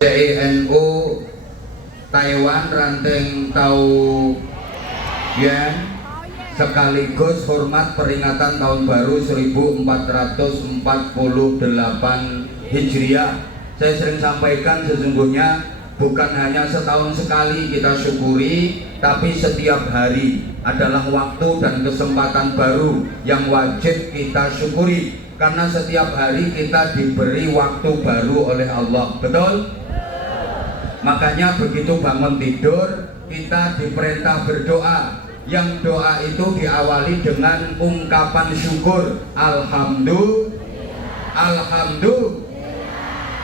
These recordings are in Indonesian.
CNU Taiwan Ranting Tau Yuan sekaligus hormat peringatan tahun baru 1448 Hijriah. Saya sering sampaikan sesungguhnya bukan hanya setahun sekali kita syukuri, tapi setiap hari adalah waktu dan kesempatan baru yang wajib kita syukuri, karena setiap hari kita diberi waktu baru oleh Allah. Betul? Makanya begitu bangun tidur kita diperintah berdoa, yang doa itu diawali dengan ungkapan syukur. Alhamdulillah.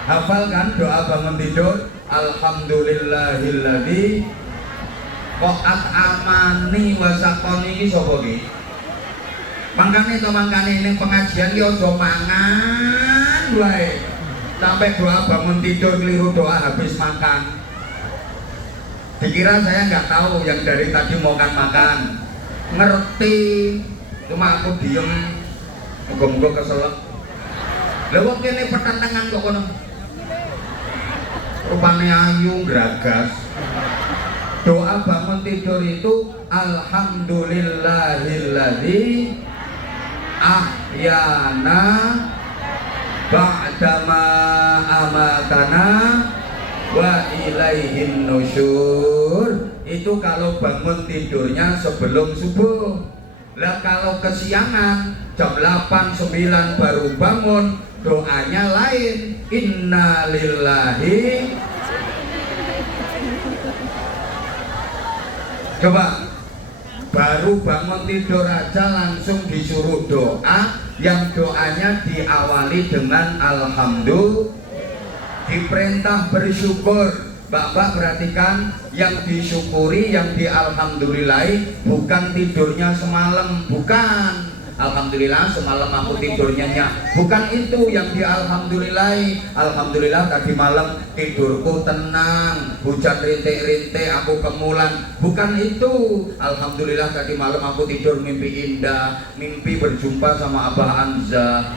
Hafal kan doa bangun tidur? Alhamdulillahilladzi qad amani wa saqani iki sapa iki? Mangkane ning pengajian ki aja mangan wae. Sampai doa bangun tidur keliru doa habis makan. Dikira saya nggak tahu yang dari tadi mau makan. Ngerti, cuma aku diem. Muga-muga keselak. Lha wong kene pertentangan kok kono. Rupane ayu gragas. Doa bangun tidur itu alhamdulillahilladzi ahyana ba'dama amatana wa ilaihin nusyur. Itu kalau bangun tidurnya sebelum subuh. Lah kalau kesiangan jam 8, 9 baru bangun, doanya lain. Innalillahi. Coba baru bangun tidur aja langsung disuruh doa, yang doanya diawali dengan alhamdulillah, diperintah bersyukur. Mbak perhatikan, yang disyukuri, yang dialhamdulillahi bukan tidurnya semalam, bukan. Alhamdulillah semalam aku tidurnya nyak, bukan itu yang dialhamdulillahi. Alhamdulillah tadi malam tidurku tenang, hujan rintik-rintik aku kemulan, bukan itu. Alhamdulillah tadi malam aku tidur mimpi indah, mimpi berjumpa sama Abah Anza,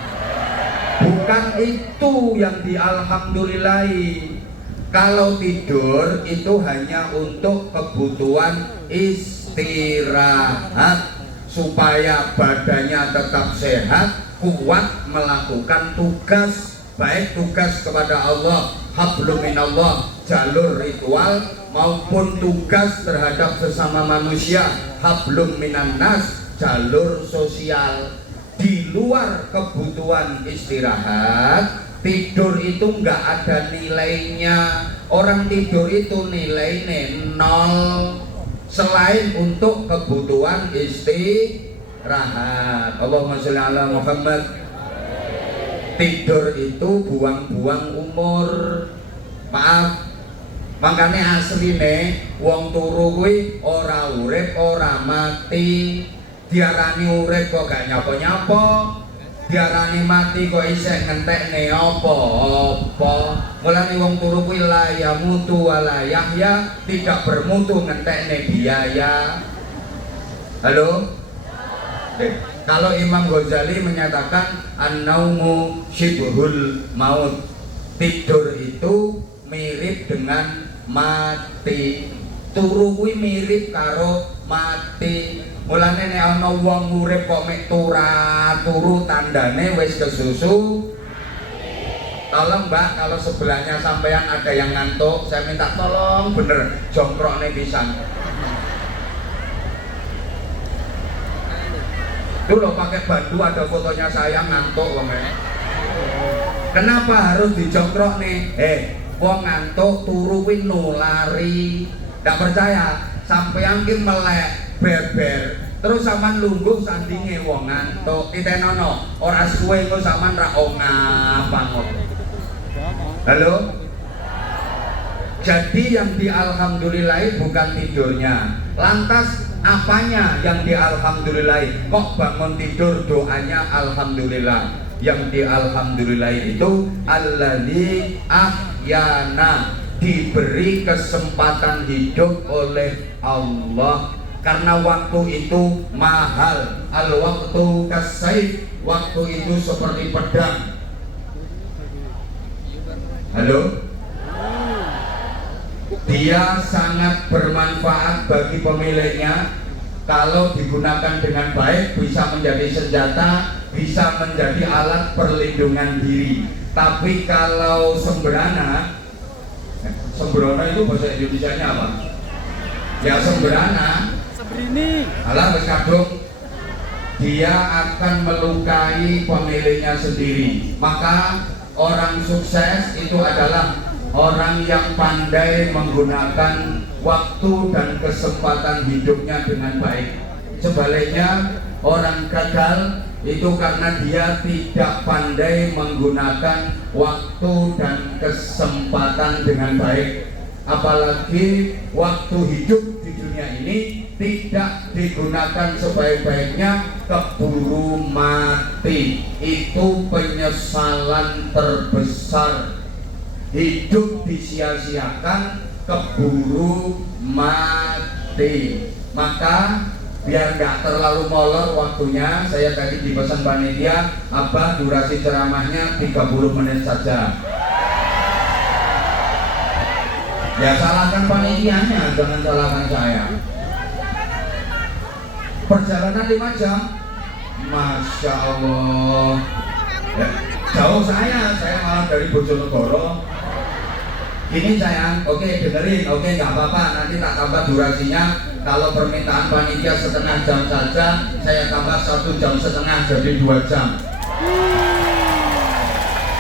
bukan itu yang dialhamdulillahi. Kalau tidur itu hanya untuk kebutuhan istirahat, supaya badannya tetap sehat, kuat melakukan tugas, baik tugas kepada Allah, hablum minallah, jalur ritual, maupun tugas terhadap sesama manusia, hablum minannas, jalur sosial. Di luar kebutuhan istirahat, tidur itu nggak ada nilainya. Orang tidur itu nilainya nol, selain untuk kebutuhan istirahat. Allahumma sholli ala Muhammad. Tidur itu buang-buang umur. Maaf, makanya asline wong turu kuwi ora urip ora mati. Diarani urip kok gak nyapa-nyapa, diarani mati kok isih ngentekne apa-apa. Mulane wong turu kuwi la yamutu wala yahya, tidak bermutu ngentekne biaya. Halo? Kalau Imam Ghazali menyatakan an-naumu syibhul maut, tidur itu mirip dengan mati. Turu kuwi mirip karo mati. Mulane nek ana wong urip kok mek turu tandane wis kesusu. Tolong Mbak, kalau sebelahnya sampean ada yang ngantuk, saya minta tolong bener jongkrokne pisan. Tuh loh pakai bantu ada fotonya saya ngantuk wong. Kenapa harus dijongkrok nih? Wong ngantuk turu kuwi nulari. Nggak percaya? Sampean ki melek beber, terus sampean lungguh sandinge wong ngantuk. Titenono, ora suwe engko sampean ra ngapa. Halo? Jadi yang dialhamdulillahi bukan tidurnya. Lantas apanya yang dialhamdulillahi? Kok bangun tidur doanya alhamdulillah? Yang dialhamdulillahi itu alladzi ahyana, diberi kesempatan hidup oleh Allah. Karena waktu itu mahal. Al-waktu kasayf, waktu itu seperti pedang. Halo? Dia sangat bermanfaat bagi pemiliknya. Kalau digunakan dengan baik bisa menjadi senjata, bisa menjadi alat perlindungan diri. Tapi kalau sembrana, sembrono itu bahasa Indonesianya apa? Ya sembrana, Sabrini. alah wis kadung, dia akan melukai pemiliknya sendiri. Maka orang sukses itu adalah orang yang pandai menggunakan waktu dan kesempatan hidupnya dengan baik. Sebaliknya, orang gagal itu karena dia tidak pandai menggunakan waktu dan kesempatan dengan baik. Apalagi waktu hidup di dunia ini tidak digunakan sebaik-baiknya, keburu mati. Itu penyesalan terbesar. Hidup disia-siakan, keburu mati. Maka biar nggak terlalu molor waktunya, saya tadi dipesan panitia, Abah durasi ceramahnya 30 menit saja. Ya salahkan panitianya, jangan salahkan saya. Perjalanan 5 jam, Masya Allah. Ya, jauh saya malah dari Bojonegoro. Ini sayang, oke dengerin, oke nggak apa-apa, nanti tak tambah durasinya. Kalau permintaan panitia setengah jam saja, saya tambah 1,5 jam jadi 2 jam.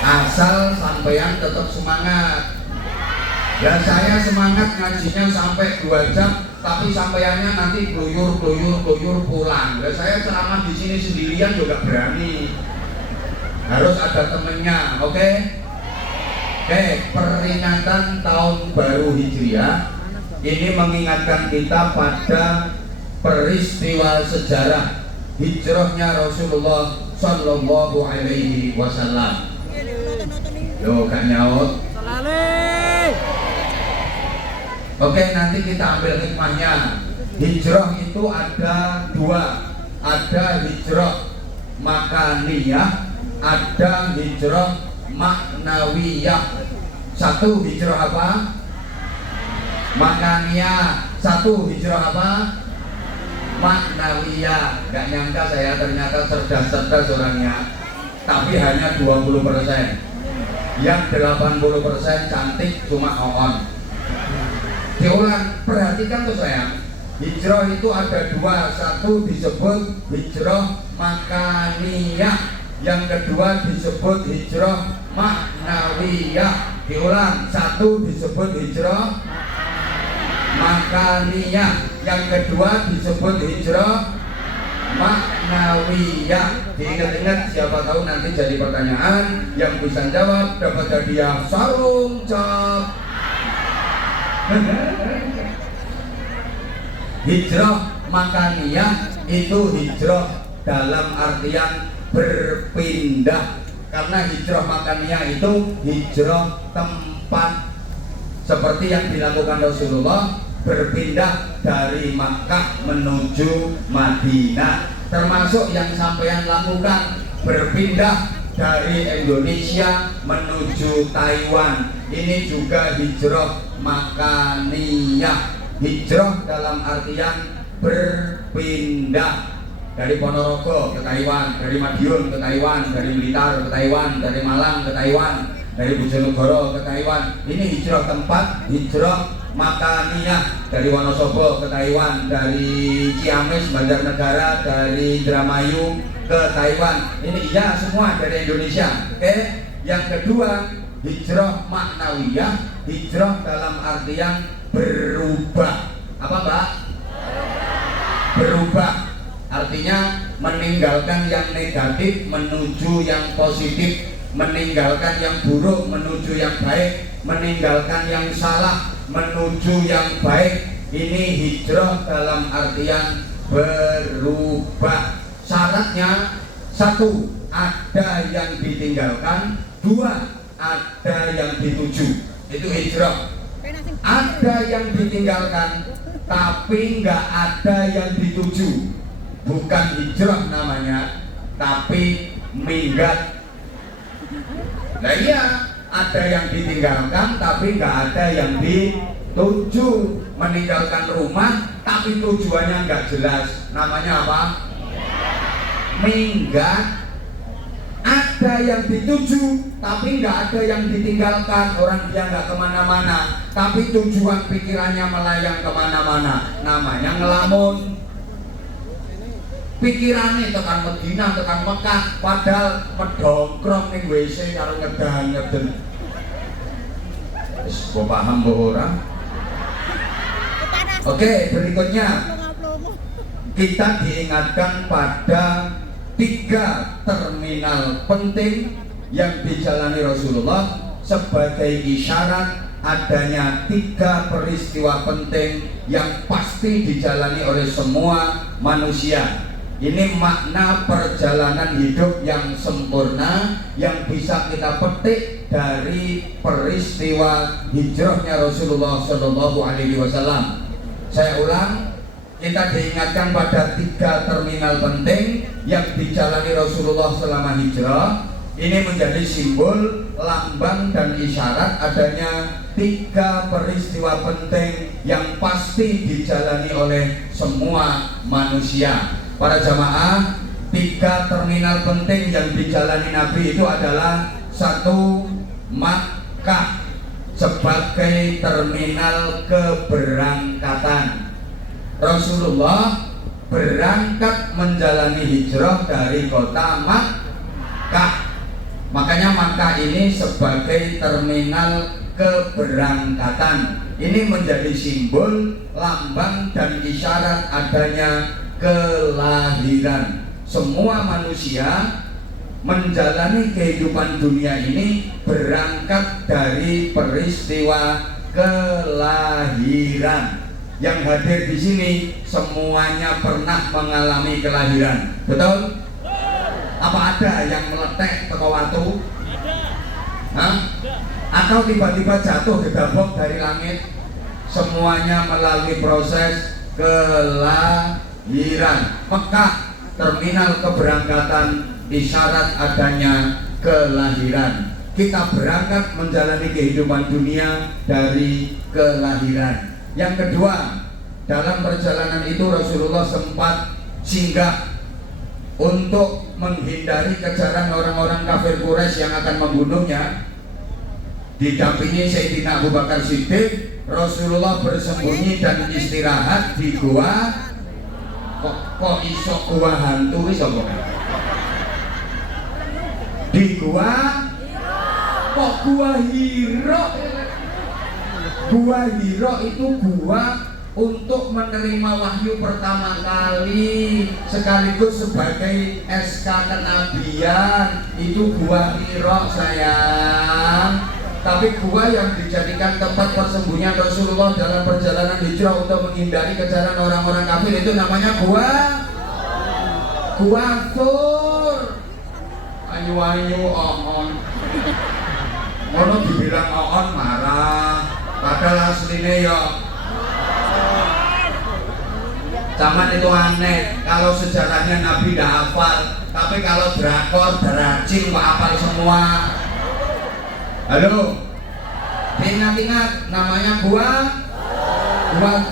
Asal sampean tetap semangat. Ya saya semangat ngajinya sampai 2 jam, tapi sampeannya nanti keluyur pulang. Ya saya ceramah di sini sendirian juga berani. Harus ada temennya, oke? Peringatan tahun baru Hijriah ini mengingatkan kita pada peristiwa sejarah hijrahnya Rasulullah Shallallahu Alaihi Wasallam. Yo, gak nyaut. Oke, nanti kita ambil hikmahnya. Hijrah itu ada 2, ada hijrah makaniyah, ada hijrah maknawiyah. 1 hijrah apa? Makaniyah. 1 hijrah apa? Maknawiyah. Gak nyangka saya ternyata cerdas orangnya. Tapi hanya 20%. Yang 80% cantik cuma oon. Diulang, perhatikan tuh sayang. Hijrah itu ada 2. 1 disebut hijrah makaniyah, yang kedua disebut hijrah maknawiyah. Diulang, 1 disebut hijrah makaniyah, yang kedua disebut hijrah maknawiyah. Diingat-ingat, siapa tahu nanti jadi pertanyaan, yang bisa jawab dapat hadiah sarung cap. Hijrah makaniyah itu hijrah dalam artian berpindah. Karena hijrah makaniyah itu hijrah tempat, seperti yang dilakukan Rasulullah, berpindah dari Makkah menuju Madinah. Termasuk yang sampean lakukan, berpindah dari Indonesia menuju Taiwan. Ini juga hijrah makaniyah. Hijrah dalam artian berpindah. Dari Ponorogo ke Taiwan, dari Madiun ke Taiwan, dari Blitar ke Taiwan, dari Malang ke Taiwan, dari Bojonegoro ke Taiwan. Ini hijrah tempat, hijrah makaniyah. Dari Wonosobo ke Taiwan, dari Ciamis, Banjarnegara, dari Indramayu ke Taiwan. Ini iya semua dari Indonesia. Oke. Yang kedua, hijrah maknawiyah, hijrah dalam artian berubah. Apa Mbak? Berubah. Artinya meninggalkan yang negatif menuju yang positif, meninggalkan yang buruk menuju yang baik, meninggalkan yang salah menuju yang baik. Ini hijrah dalam artian berubah. Syaratnya 1, ada yang ditinggalkan, 2, ada yang dituju. Itu hijrah. Ada yang ditinggalkan tapi nggak ada yang dituju, bukan hijrah namanya, tapi minggat. Nah iya, ada yang ditinggalkan tapi nggak ada yang dituju. Meninggalkan rumah tapi tujuannya nggak jelas, namanya apa? Minggat. Ada yang dituju tapi nggak ada yang ditinggalkan, orang dia nggak kemana-mana tapi tujuan pikirannya melayang kemana-mana, namanya ngelamun. Pikirannya tekan Medina, tekan Mekah, padahal pedongkrong ning WC karo ngeden-ngeden. Wis paham mbok ora? Oke, berikutnya kita diingatkan pada 3 terminal penting yang dijalani Rasulullah sebagai isyarat adanya 3 peristiwa penting yang pasti dijalani oleh semua manusia. Ini makna perjalanan hidup yang sempurna yang bisa kita petik dari peristiwa hijrahnya Rasulullah Shallallahu Alaihi Wasallam. Saya ulang, kita diingatkan pada 3 terminal penting yang dijalani Rasulullah selama hijrah. Ini menjadi simbol, lambang dan isyarat adanya 3 peristiwa penting yang pasti dijalani oleh semua manusia. Para jamaah, 3 terminal penting yang dijalani Nabi itu adalah 1. Makkah sebagai terminal keberangkatan. Rasulullah berangkat menjalani hijrah dari kota Makkah. Makanya Makkah ini sebagai terminal keberangkatan. Ini menjadi simbol, lambang dan isyarat adanya kelahiran. Semua manusia menjalani kehidupan dunia ini berangkat dari peristiwa kelahiran. Yang hadir di sini semuanya pernah mengalami kelahiran, betul? Apa ada yang meletek teko watu? Hah? Atau tiba-tiba jatuh gedabok dari langit? Semuanya melalui proses kelahiran. Mekah, terminal keberangkatan, isyarat adanya kelahiran. Kita berangkat menjalani kehidupan dunia dari kelahiran. Yang kedua, dalam perjalanan itu Rasulullah sempat singgah untuk menghindari kejaran orang-orang kafir Quraisy yang akan membunuhnya. Didampingi Sayyidina Abu Bakar Siddiq, Rasulullah bersembunyi dan istirahat di gua. Kok iso gua hantu iso kok? Di gua kok gua Hiro? Gua Hiro itu gua untuk menerima wahyu pertama kali, sekaligus sebagai SK kenabian. Itu gua Hiro sayang. Tapi gua yang dijadikan tempat persembunyian Rasulullah dalam perjalanan hijrah untuk menghindari kejaran orang-orang kafir itu namanya gua Tur. Ayu-ayu on. Ngono dibilang on marah. Padahal aslinya ya zaman itu aneh. Kalau sejarahnya Nabi tidak hafal, tapi kalau drakor, derajing kok hafal semua. Halo, ingat-ingat namanya gua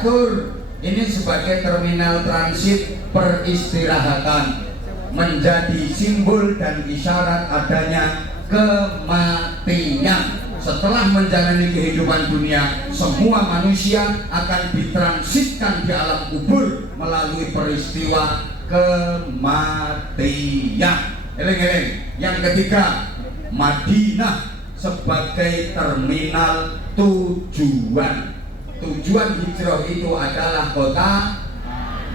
Tur. Ini sebagai terminal transit peristirahatan, menjadi simbol dan isyarat adanya kematian. Setelah menjalani kehidupan dunia, semua manusia akan ditransitkan di alam kubur melalui peristiwa kematian. Eleng-eleng. Yang ketiga, Madinah sebagai terminal tujuan. Tujuan hijrah itu adalah kota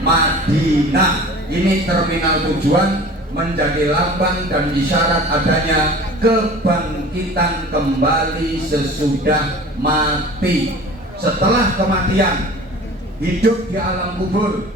Madinah. Ini terminal tujuan, menjadi lambang dan isyarat adanya kebangkitan kembali sesudah mati. Setelah kematian, hidup di alam kubur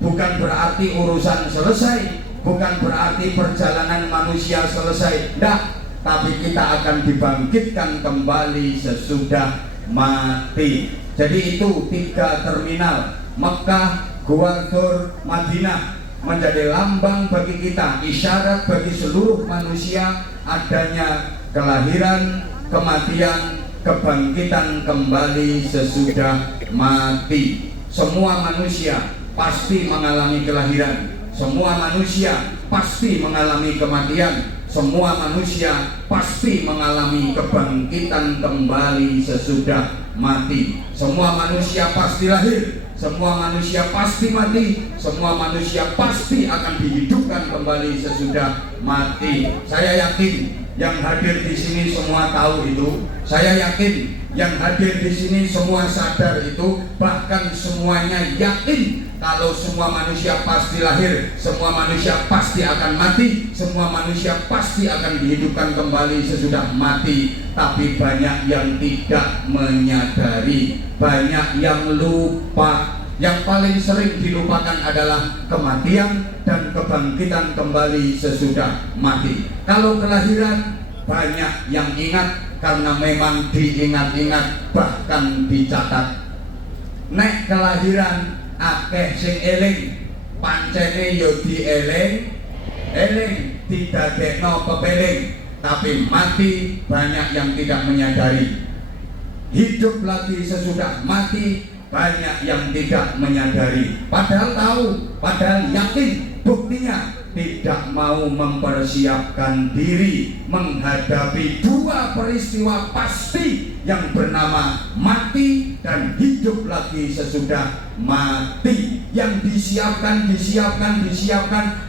bukan berarti urusan selesai, bukan berarti perjalanan manusia selesai, tidak. Tapi kita akan dibangkitkan kembali sesudah mati. Jadi itu 3 terminal, Mekah, Tur, Madinah, menjadi lambang bagi kita, isyarat bagi seluruh manusia adanya kelahiran, kematian, kebangkitan kembali sesudah mati. Semua manusia pasti mengalami kelahiran, semua manusia pasti mengalami kematian, semua manusia pasti mengalami kebangkitan kembali sesudah mati. Semua manusia pasti lahir, semua manusia pasti mati, semua manusia pasti akan dihidupkan kembali sesudah mati. Saya yakin yang hadir di sini semua tahu itu. Saya yakin yang hadir di sini semua sadar itu. Bahkan semuanya yakin kalau semua manusia pasti lahir, semua manusia pasti akan mati, semua manusia pasti akan dihidupkan kembali sesudah mati. Tapi banyak yang tidak menyadari, banyak yang lupa. Yang paling sering dilupakan adalah kematian dan kebangkitan kembali sesudah mati. Kalau kelahiran banyak yang ingat karena memang diingat-ingat, bahkan dicatat. Nek kelahiran akeh sing eling, pancene yo dieling, eling didadekno pepeling. Tapi mati banyak yang tidak menyadari. Hidup lagi sesudah mati banyak yang tidak menyadari. Padahal tahu, padahal yakin, buktinya tidak mau mempersiapkan diri menghadapi dua peristiwa pasti yang bernama mati dan hidup lagi sesudah mati. Yang disiapkan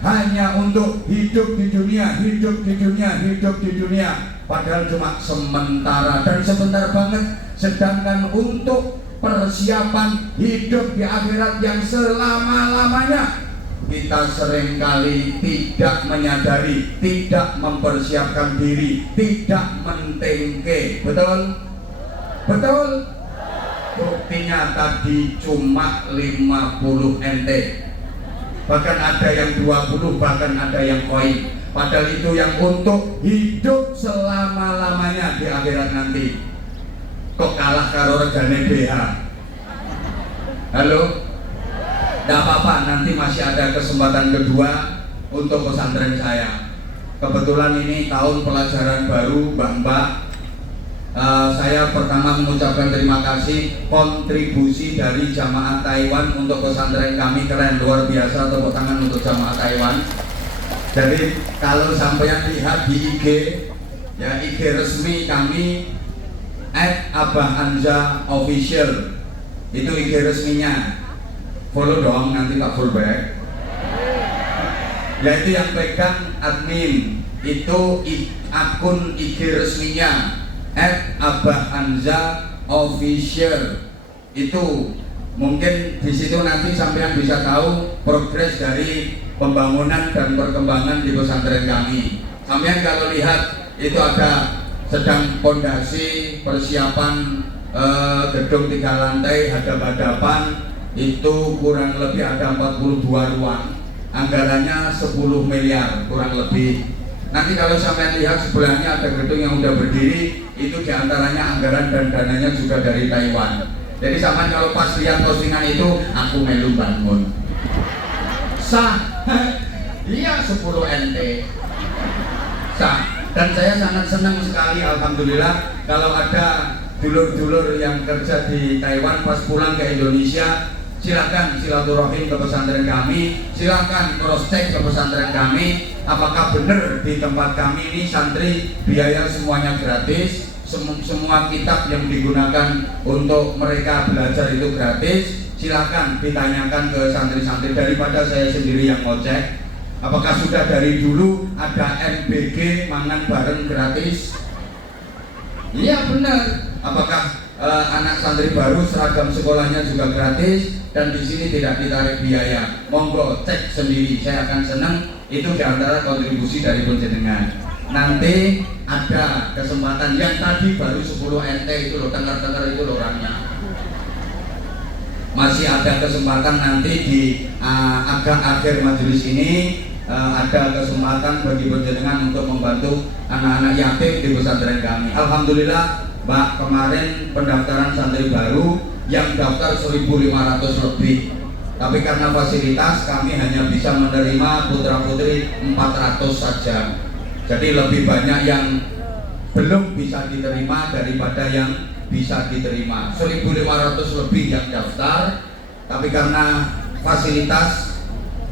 hanya untuk hidup di dunia, hidup di dunia, hidup di dunia. Padahal cuma sementara dan sebentar banget. Sedangkan untuk persiapan hidup di akhirat yang selama-lamanya, kita seringkali tidak menyadari, tidak mempersiapkan diri, tidak mentengke. Betul? Betul? Buktinya tadi cuma 50 NT, bahkan ada yang 20, bahkan ada yang koin. Padahal itu yang untuk hidup selama-lamanya di akhirat nanti. Kok kalah karo regane BH? Halo? Tidak apa-apa, nanti masih ada kesempatan kedua untuk pesantren saya. Kebetulan ini tahun pelajaran baru, Mbak-mbak. Saya pertama mengucapkan terima kasih kontribusi dari jamaah Taiwan untuk pesantren kami, keren, luar biasa. Tepuk tangan untuk jamaah Taiwan. Jadi kalau sampean lihat di IG, ya IG resmi kami @abahhanza_official, itu IG resminya. Follow dong, nanti tak full back. Yaitu yang pegang admin, itu akun IG resminya @abahhanza_official. Itu mungkin di situ nanti sampean bisa tahu progres dari pembangunan dan perkembangan di pesantren kami. Sampean kalau lihat itu ada sedang pondasi persiapan gedung 3 lantai hadap-hadapan, itu kurang lebih ada 42 ruang, anggarannya 10 miliar kurang lebih. Nanti kalau sampai lihat sebelahnya ada gedung yang udah berdiri, itu diantaranya anggaran dan dananya juga dari Taiwan. Jadi sampai kalau pas lihat postingan itu, aku melu bangun sah. Iya 10 NT sah. Dan saya sangat senang sekali, alhamdulillah, kalau ada dulur-dulur yang kerja di Taiwan pas pulang ke Indonesia, silakan silaturahim ke pesantren kami, silakan cross check ke pesantren kami, apakah benar di tempat kami ini santri biaya semuanya gratis, semua kitab yang digunakan untuk mereka belajar itu gratis. Silakan ditanyakan ke santri-santri daripada saya sendiri yang ngocek. Apakah sudah dari dulu ada MBG mangan bareng gratis? Iya benar. Apakah anak santri baru seragam sekolahnya juga gratis dan di sini tidak ditarik biaya? Monggo cek sendiri, saya akan senang. Itu diantara kontribusi dari penjenengan. Nanti ada kesempatan yang tadi baru 10 NT itu loh, dengar-dengar itu loh orangnya. Masih ada kesempatan nanti di agak akhir majelis ini, ada kesempatan bagi penjenengan untuk membantu anak-anak yatim di pesantren kami. Alhamdulillah, Mbak, kemarin pendaftaran santri baru yang daftar 1.500 lebih. Tapi karena fasilitas kami hanya bisa menerima putra-putri 400 saja. Jadi lebih banyak yang belum bisa diterima daripada yang bisa diterima. 1.500 lebih yang daftar, tapi karena fasilitas,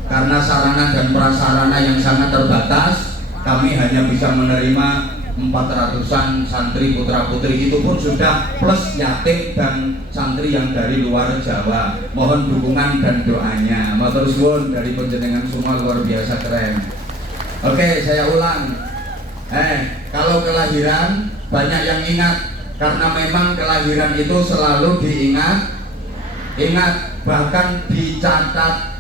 karena sarana dan prasarana yang sangat terbatas, kami hanya bisa menerima 400-an santri putra putri, itu pun sudah plus yatim dan santri yang dari luar Jawa. Mohon dukungan dan doanya. Matur suwun dari panjenengan semua, luar biasa keren. Oke, saya ulang. Kalau kelahiran banyak yang ingat, karena memang kelahiran itu selalu ingat, bahkan dicatat.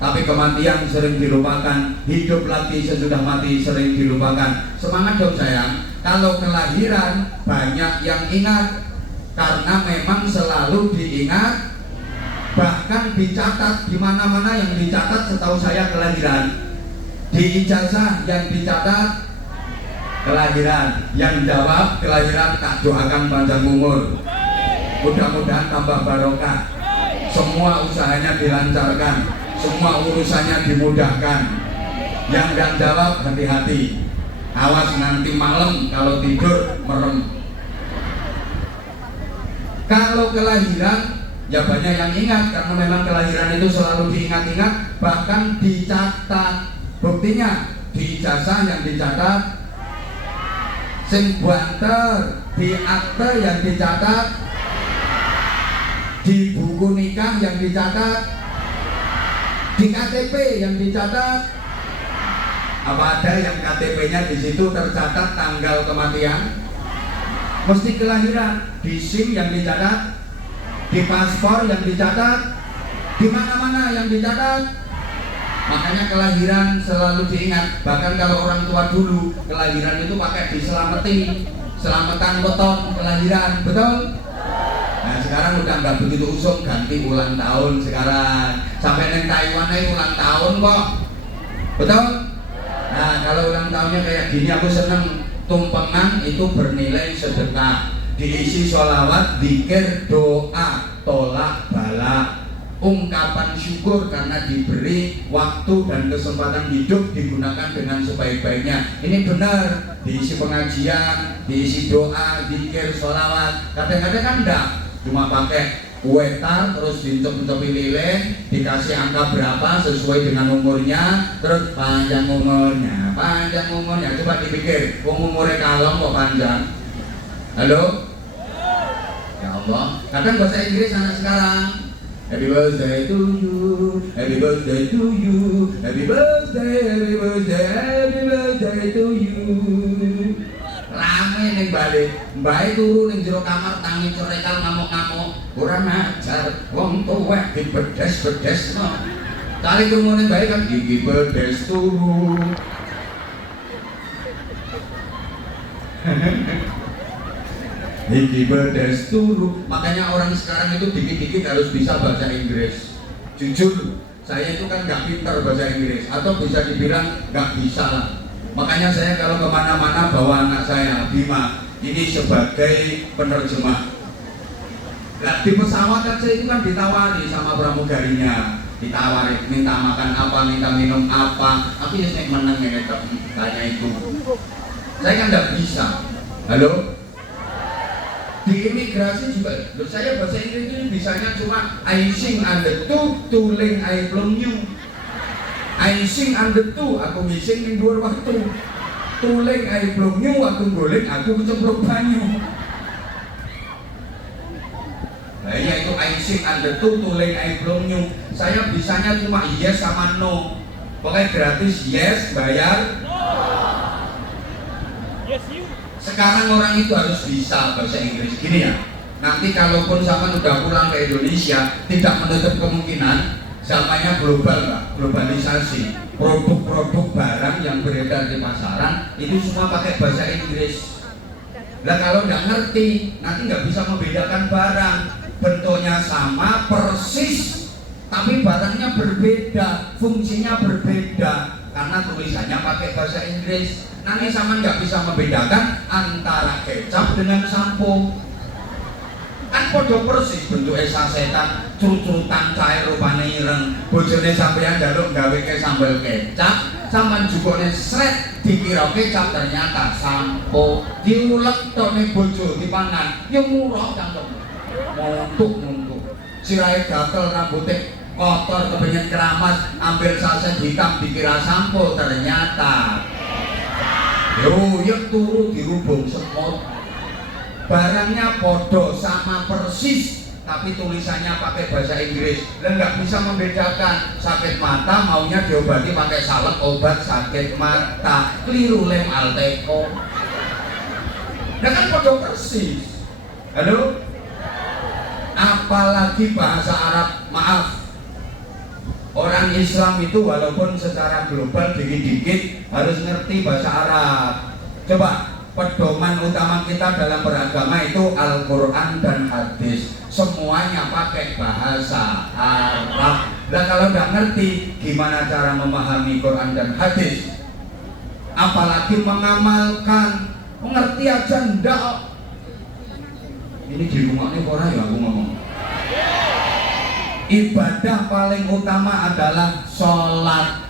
Tapi kematian sering dilupakan, hidup lagi sesudah mati sering dilupakan. Semangat dong sayang. Kalau kelahiran banyak yang ingat, karena memang selalu diingat, bahkan dicatat. Di mana-mana yang dicatat setahu saya kelahiran. Di ijazah yang dicatat kelahiran, yang jawab kelahiran. Tak doakan panjang umur, mudah-mudahan tambah barokah, semua usahanya dilancarkan, semua urusannya dimudahkan. Yang gak jawab hati-hati, awas nanti malam kalau tidur merem. Kalau kelahiran ya banyak yang ingat, karena memang kelahiran itu selalu diingat-ingat, bahkan dicatat. Buktinya di ijazah yang dicatat, sing banter di akte yang dicatat, di buku nikah yang dicatat, di KTP yang dicatat. Apa ada yang KTP-nya di situ tercatat tanggal kematian? Mesti kelahiran. Di SIM yang dicatat, di paspor yang dicatat, di mana-mana yang dicatat. Makanya kelahiran selalu diingat. Bahkan kalau orang tua dulu kelahiran itu pakai diselamati, selamatan weton kelahiran, betul? Nah sekarang udah nggak begitu usum, ganti ulang tahun sekarang. Sampai neng Taiwan aja ulang tahun kok, betul? Nah kalau ulang tahunnya kayak gini aku seneng. Tumpengan itu bernilai sedekah, diisi sholawat, zikir, doa, tolak bala, ungkapan syukur karena diberi waktu dan kesempatan hidup digunakan dengan sebaik-baiknya. Ini benar, diisi pengajian, diisi doa, zikir, sholawat. Kadang-kadang kan enggak, cuma pakai kuetar, terus dincop-ncopi lilin, dikasih angka berapa sesuai dengan umurnya, terus panjang umurnya. Coba dipikir, umurnya kalem kok panjang. Halo? Ya Allah, kadang bahasa Inggris anak sekarang, happy birthday to you, happy birthday to you, happy birthday, happy birthday, happy birthday to you. Rame ning balik, mbae turu ning jero kamar tangi cerekal ngamuk-ngamuk, kurang ajar, wong tuwek dibedes-bedesno. Kali krungu ning mbae kan iki bedes turu. Iki bedes turu. Makanya orang sekarang itu dikit-dikit harus bisa bahasa Inggris. Jujur, saya itu kan nggak pintar bahasa Inggris, atau bisa dibilang nggak bisa lah. Makanya saya kalau kemana-mana bawa anak saya, Bima, ini sebagai penerjemah. Nah, di pesawat aja itu kan ditawari sama pramugarinya, ditawari minta makan apa, minta minum apa. Tapi ya saya menang ya tanya itu. Saya kan nggak bisa. Halo? Di imigrasi juga, saya bahasa Inggris itu bisanya cuma I sing under two ling I plum you. I sing under two, aku ngising ning dhuwur waktu. Tuling I plum you, aku golek, aku kecemplung banyu. Nah iya itu I sing under two, tuling I plum you. Saya bisanya cuma yes sama no. Pokoknya gratis yes, bayar no. Yes you. Sekarang orang itu harus bisa bahasa Inggris. Gini ya, nanti kalaupun sama udah pulang ke Indonesia, tidak menutup kemungkinan zamannya global, Pak, globalisasi. Produk-produk barang yang beredar di pasaran itu semua pakai bahasa Inggris. Nah kalau nggak ngerti, nanti nggak bisa membedakan barang. Bentuknya sama persis, tapi barangnya berbeda, fungsinya berbeda, karena tulisannya pakai bahasa Inggris. Nanti sama nggak bisa membedakan antara kecap dengan sampo. Kan podo persis bentuknya sasetan, curut-curutan cair rupane ireng. Bojone sampeyan njaluk gawe ke sambal kecap, sampean jukone sret dikira kecap ternyata sampo diulek tone bojo dipangan ya murah cangkem muntuk sirahe gatel rambute kotor kepengen keramas ambil saset hitam dikira sampo ternyata yuk turu dirubung semut barangnya podo sama persis tapi tulisannya pakai bahasa Inggris dan nggak bisa membedakan sakit mata maunya diobati pakai salep obat sakit mata keliru lem Alteco nah kan podo persis halo apalagi bahasa Arab maaf orang Islam itu walaupun secara global dikit-dikit harus ngerti bahasa Arab coba pedoman utama kita dalam beragama itu Al-Quran dan hadis semuanya pakai bahasa Arab. Nah kalau nggak ngerti gimana cara memahami Quran dan hadis apalagi mengamalkan mengerti aja ndak ini di rumah ini orang ya aku ngomong ibadah paling utama adalah sholat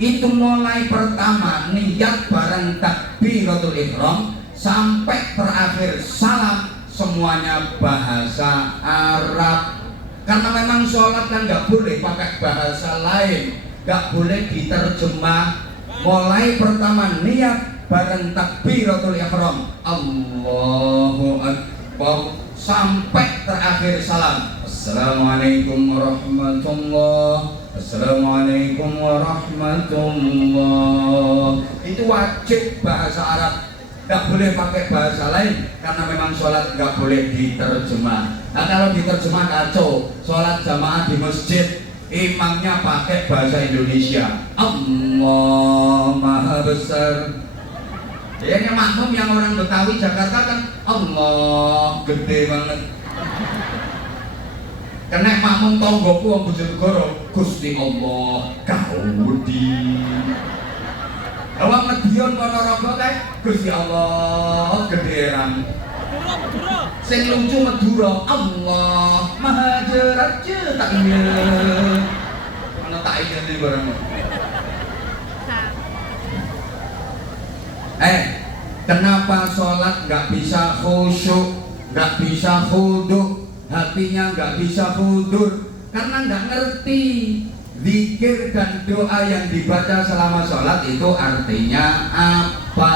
itu mulai pertama niat bareng takbiratul ihram sampai terakhir salam semuanya bahasa Arab karena memang sholat kan nggak boleh pakai bahasa lain nggak boleh diterjemah mulai pertama niat bareng takbiratul ihram Allahu Akbar sampai terakhir salam Assalamualaikum warahmatullahi Assalamualaikum warahmatullah itu wajib bahasa Arab nggak boleh pakai bahasa lain karena memang sholat nggak boleh diterjemah nah kalau diterjemah kacau sholat jamaah di masjid imamnya pakai bahasa Indonesia Allah Maha Besar ya ini makmum yang orang Betawi Jakarta kan Allah gede banget kena makmum tonggoku wong Bojonegoro Gusti Allah kaudi awak Medion Ponorogo kae Gusti Allah gederan sing lucu Madura Allah Maha Jeraja tak iya ana tak iya iki barang kenapa sholat nggak bisa khusyuk nggak bisa khudu hatinya nggak bisa hudur karena nggak ngerti zikir dan doa yang dibaca selama sholat itu artinya apa.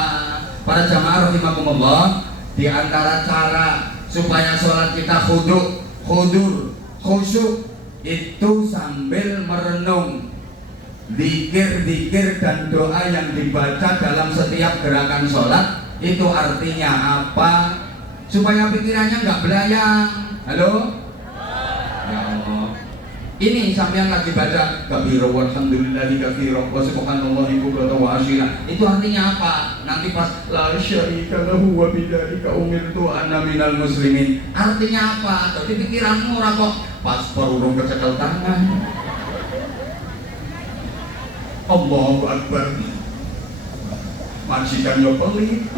Para jamaah rahimakumullah, di antara cara supaya sholat kita hudur, khusyuk itu sambil merenung zikir dan doa yang dibaca dalam setiap gerakan sholat itu artinya apa supaya pikirannya nggak belayang. Halo? Ya Allah. Ini sampean lagi baca kabiro walhamdulillahi katsira wa subhanallahi bukratan wa asyira. Itu artinya apa? Nanti pas la syarika lahu wa bidzalika umirtu ana minal muslimin. Artinya apa? Jadi pikiranmu ora kok pas perurung kecekel tangan. Allahu Akbar. Majikan yo pelit.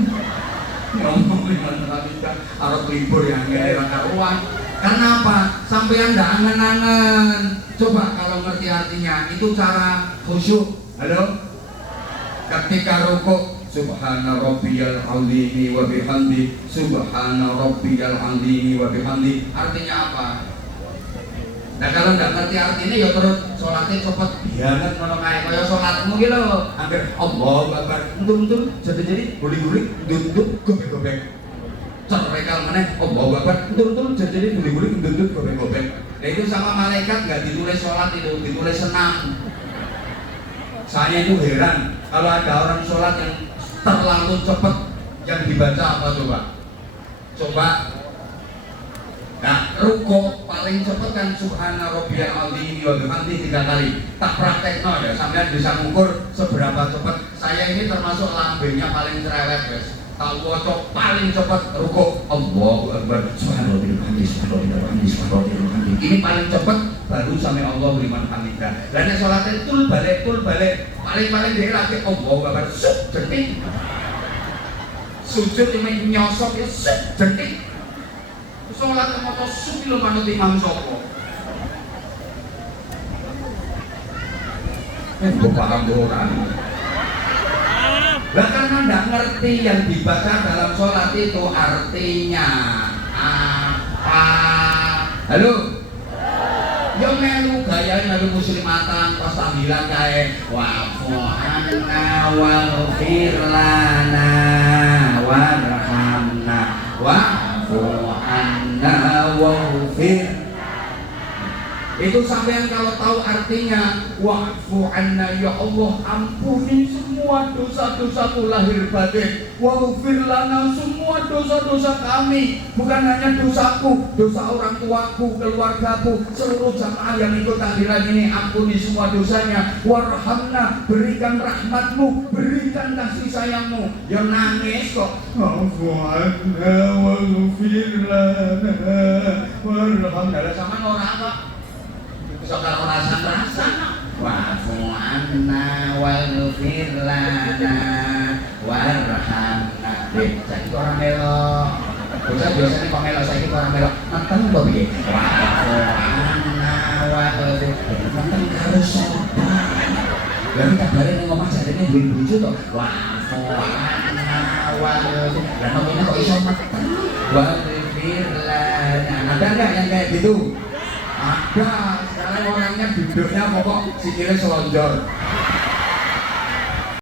Ngomong dengan kita harus libur yang ngelera karuan. Karena apa? Sampean ndak angen-angen. Coba kalau ngerti artinya, itu cara khusyuk. Halo? Ketika rukuk, subhana rabbiyal azimi wa bihamdi, subhana rabbiyal azimi wa bihamdi. Artinya apa? Nah kalau nggak ngerti artinya ya terus sholatnya cepet banget ngono kae kaya sholatmu gitu loh. Hampir Allahu Akbar. Untung jadi guli-guli ndut gobek-gobek. Cerekal meneh Allahu Akbar. Untung jadi guli-guli ndut gobek-gobek. Nah itu sama malaikat nggak ditulis sholat itu, ditulis senam. Saya itu heran kalau ada orang sholat yang terlalu cepet yang dibaca apa coba? Coba. Nah, ruko paling cepet kan subhana rabbiyal azim wa bihamdi 3 kali. Tak praktekno ya, sampean bisa ngukur seberapa cepet. Saya ini termasuk lambenya paling cerewet, guys. Tak waca paling cepet ruko Allahu Akbar subhanallahi wa bihamdihi subhanallahi wa bihamdihi. Ini paling cepet baru sampai Allahu liman hamidah. Lah nek salate tul balik paling dhewe lagi Allahu Akbar detik. Sujud ini nyosok ya detik. Sholat moto suki lo manut imam sopo. Gue paham orang. Lah karena nggak ngerti yang dibaca dalam sholat itu artinya apa. Halo? Yo melu gaya melu muslimatan pas tahlilan kae wa'fu anna waghfir lana warhamna wa'fu anna waghfir. Itu sampean kalau tahu artinya wa'fu anna, ya Allah ampuni semua dosa-dosaku lahir batin, waghfir lana, semua dosa-dosa kami, bukan hanya dosaku, dosa orang tuaku, keluargaku, seluruh jamaah yang ikut tahlilan ini, ampuni semua dosanya, warhamna, berikan rahmatmu, berikan kasih sayangmu. Ya nangis kok wa'fu anna waghfir lana warhamna. Lah sampean ora kok bisa karo rasa-rasa wa'fu anna waghfir lana warhamna. Saiki ora melo. Bocah biasane kok melo, saiki ora melo. Nenten to piye? Wa'fu anna waghfir. Nenten karo sapa? Lah kabare ning omah jarene duwe bojo to. Wa'fu anna waghfir. Lah ngene kok iso meten. Waghfir lana. Ada enggak yang kayak gitu? Ada. Sekarang orangnya duduknya pokok sikile selonjor.